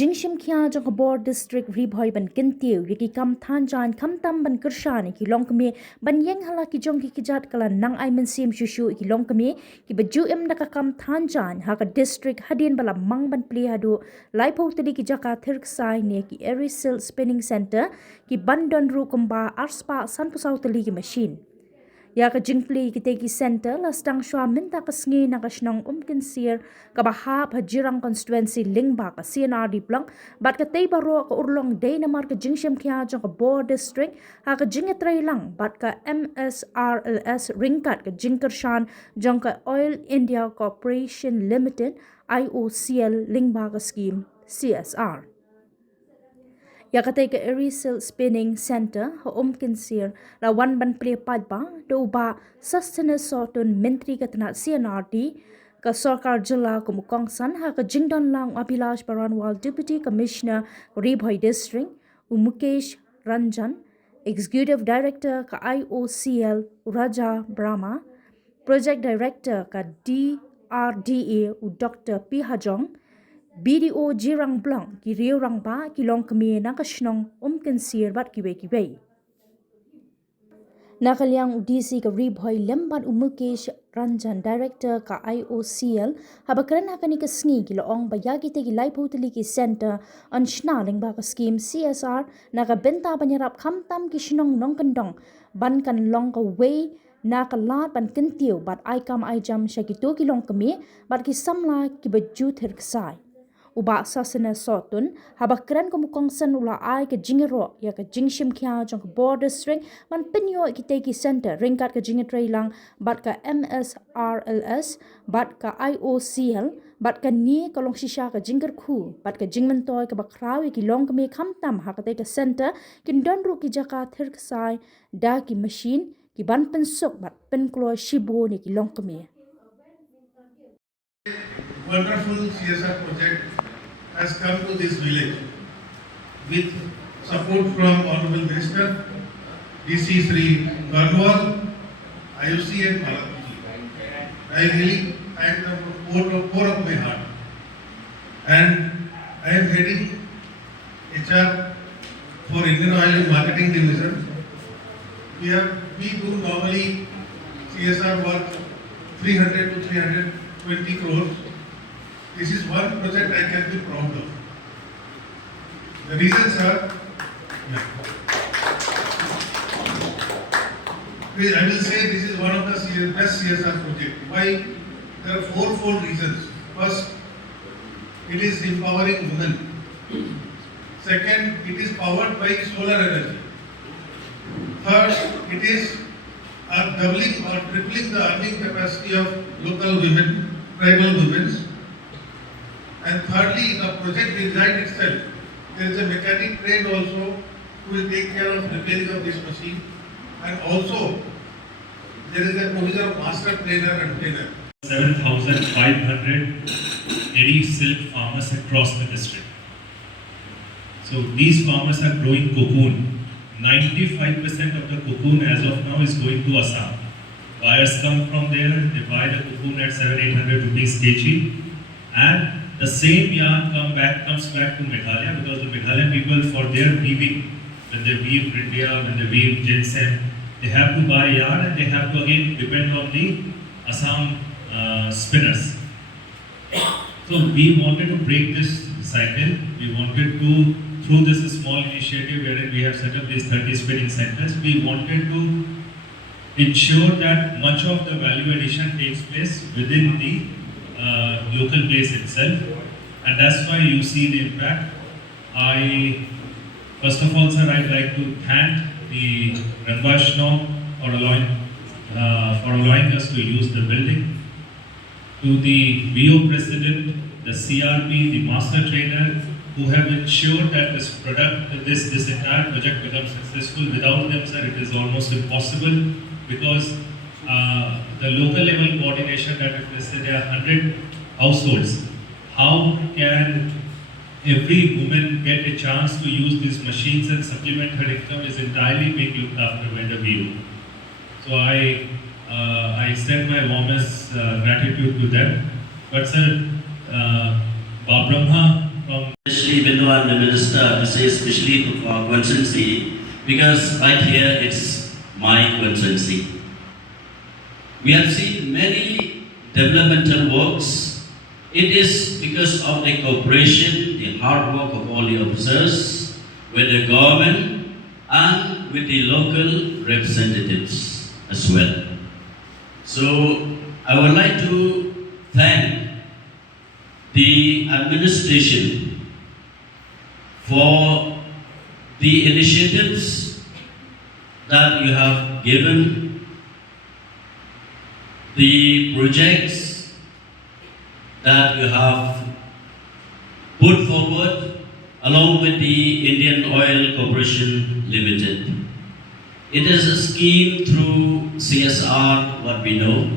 jingshim kya jong bor district Ri Bhoi ban kintiu riki kam than jan kam tam ban kershani ki long kame ban yeng hala ki jong ki jat kala nang ai men sim shushu ki long kame ki baju em da kam than jan ha ka district hadin bala mang ban pli hadu lai pho tli ki jaka thir ksai ne ki Ri spinning center ki ban don ru kumba arspa san pusau tli ki machine ya ka jingpli ki teki center la Sdang shwa minta ka sngi na ka shnong Umkynsier ka baha Jirang constituency lingba ka CNR di plang bat ka tei baro ka urlong day na mar ka jingshim kya jong ka Bor district ha ka jingetray lang bat ka MSRLS ringkat ka jingkershan jong ka Oil India Corporation Limited IOCL lingba ka scheme CSR yakatay ka Ri spinning center ha Umkynsier la wan ban pre padba do ba sustenance sotun mentri ka tanat CNRD ka sarkar jilla ko mukongsan ha ka jingdon lang Abhilash Baranwal deputy commissioner Ri Bhoi district Mukesh Ranjan executive director ka IOCL Raja Brahma project director ka DRDA Dr. P Hajong BDO Jirang Blanc ki Rio Rangba ki long kami na kashnong Umkynsier bat kiwe. Nakalyang UDC ka Ri Bhoi lemban Mukesh Ranjan director ka IOCL habakran hakani ka sngi ki loong bayagi te ki laipo tili ki center on schnaling ba ka scheme CSR naka benta banyarap kamtam ki shnong nongkandong ban kan long ka way na kalat ban kintiw bat ay kam ay jam siya ki to ki long kami bat ki samla ki baju thir ksai uba sasana sotun habakran ko mukong sanula ay ka jingero ya ka jingshim kya jong ka Bor district man pinyo ki teki center ringkat ka jingetray lang bat ka MSRLS bat ka IOCL bat ka ni kalong shisha ka jinger khu bat ka jingmentoy ka bakrawi ki long kami kamtam ha ka teki center kin donru ki jaka thir ksai daki mashin ki ban pensok bat penklo shibo ni ki long kami. Wonderful CSR project has come to this village with support from Honorable Minister, DC Sri Barnwal, IOC and Malakji. I really thank them from core of my heart. And I am heading HR for Indian Oil and Marketing Division. We do normally CSR work 300 to 320 crores. This is one project I can be proud of. The reasons are, I will say this is one of the best CSR projects. Why? There are fourfold reasons. First, it is empowering women. Second, it is powered by solar energy. Third, it is doubling or tripling the earning capacity of local women, tribal women. And thirdly, the project design itself, there is a mechanic trained also who will take care of repairing of this machine. And also, there is a provision of master trainer and trainer. 7,500 dairy silk farmers across the district. So these farmers are growing cocoon. 95% of the cocoon as of now is going to Assam. Buyers come from there, they buy the cocoon at 700-800 rupees kg, and the same yarn comes back to Meghalaya, because the Meghalayan people, for their weaving, when they weave Rindia, when they weave ginseng, they have to buy yarn and they have to again depend on the Assam spinners. So we wanted to break this cycle. We wanted to, through this small initiative wherein we have set up these 30 spinning centers, we wanted to ensure that much of the value addition takes place within the local place itself, and that's why you see the impact. First of all, sir, I'd like to thank the Ranbashno for allowing us to use the building, to the BO president, the CRP, the master trainer, who have ensured that this entire project becomes successful. Without them, sir, it is almost impossible, because the local level coordination that if let's say there are 100 households, how can every woman get a chance to use these machines and supplement her income is entirely being looked after by the BO. So I extend my warmest gratitude to them. But sir, Brahma Especially even though I'm the minister, to say especially for our constituency, because right here it's my constituency. We have seen many developmental works. It is because of the cooperation, the hard work of all the officers, with the government and with the local representatives as well. So I would like to thank the administration for the initiatives that you have given, the projects that you have put forward along with the Indian Oil Corporation Limited. It is a scheme through CSR, what we know.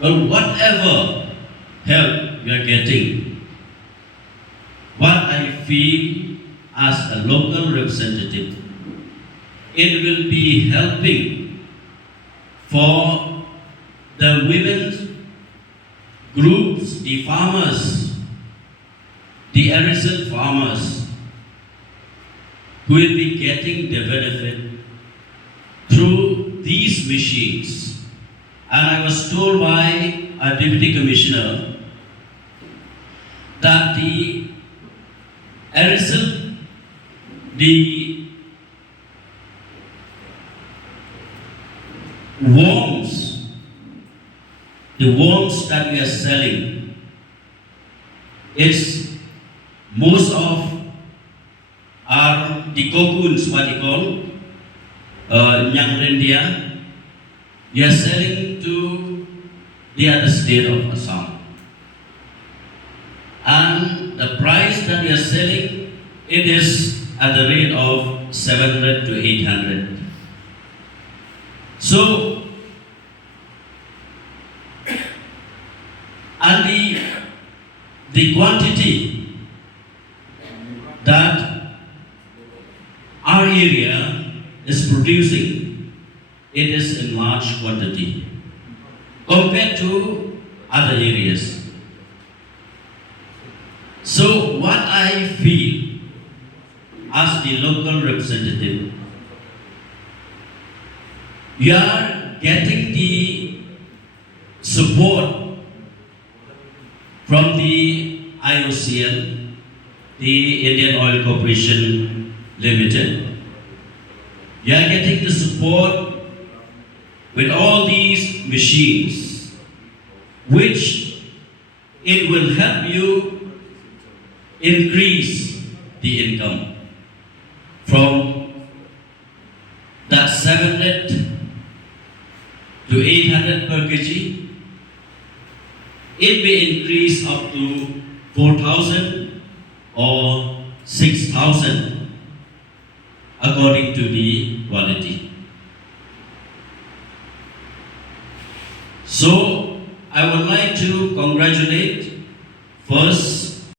But whatever help we are getting, what I feel as a local representative, it will be helping for the women's groups, the farmers, the arisal farmers, who will be getting the benefit through these machines. And I was told by a deputy commissioner that the arisal, the worms that we are selling, it's most of are the cocoons, what you call, young India. We are selling to the other state of Assam. And the price that we are selling, it is at the rate of 700 to 800. So, and the quantity that our area is producing, it is in large quantity compared to other areas. So what I feel as the local representative, we are getting the support from the IOCL, the Indian Oil Corporation Limited. We are getting the support with all these machines, which it will help you increase the income from that 700 to 800 per kg. It may increase up to 4,000 or 6,000 according to the quality. So I would like to congratulate first